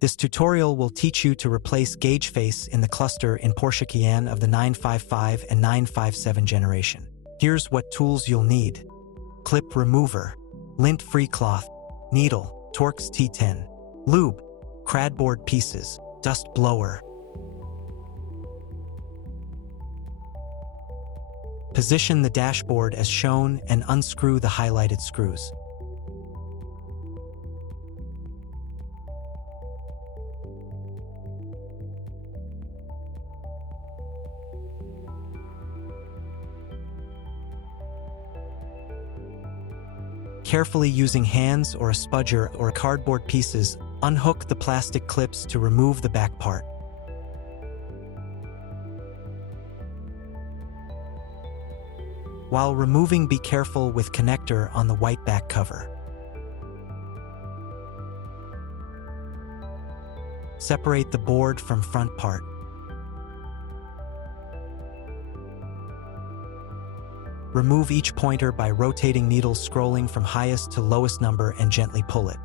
This tutorial will teach you to replace gauge face in the cluster in Porsche Cayenne of the 955 and 957 generation. Here's what tools you'll need. Clip remover, lint-free cloth, needle, Torx T10, lube, cradboard pieces, dust blower. Position the dashboard as shown and unscrew the highlighted screws. Carefully using hands or a spudger or cardboard pieces, unhook the plastic clips to remove the back part. While removing, be careful with connector on the white back cover. Separate the board from front part. Remove each pointer by rotating needles scrolling from highest to lowest number and gently pull it.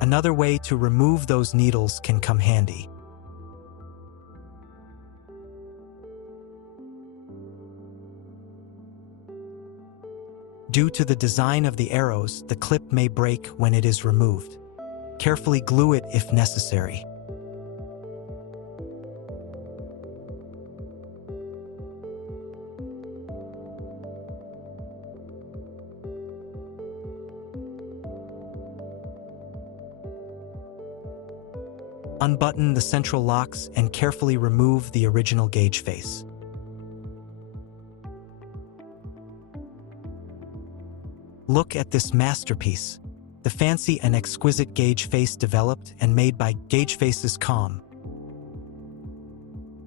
Another way to remove those needles can come handy. Due to the design of the arrows, the clip may break when it is removed. Carefully glue it if necessary. Unbutton the central locks and carefully remove the original gauge face. Look at this masterpiece, the fancy and exquisite gauge face developed and made by Gauge Faces.com.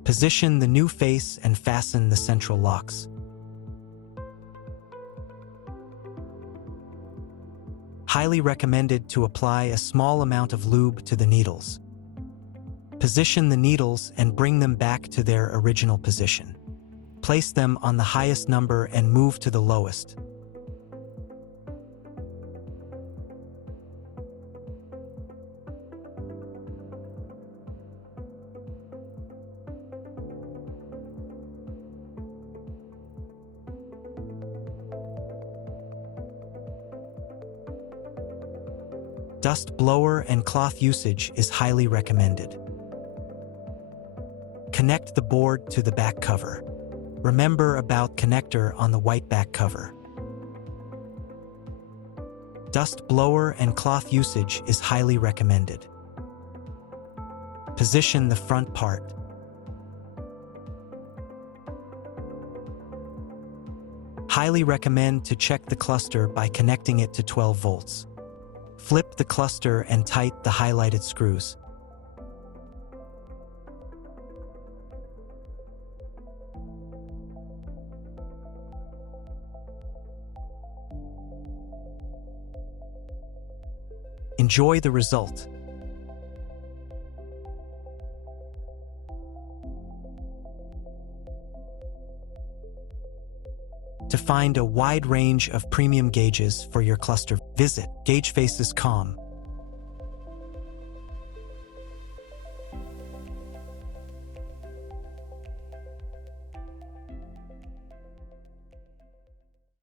Position the new face and fasten the central locks. Highly recommended to apply a small amount of lube to the needles. Position the needles and bring them back to their original position. Place them on the highest number and move to the lowest. Dust blower and cloth usage is highly recommended. Connect the board to the back cover. Remember about connector on the white back cover. Dust blower and cloth usage is highly recommended. Position the front part. Highly recommend to check the cluster by connecting it to 12 volts. Flip the cluster and tighten the highlighted screws. Enjoy the result. To find a wide range of premium gauges for your cluster, visit GaugeFaces.com.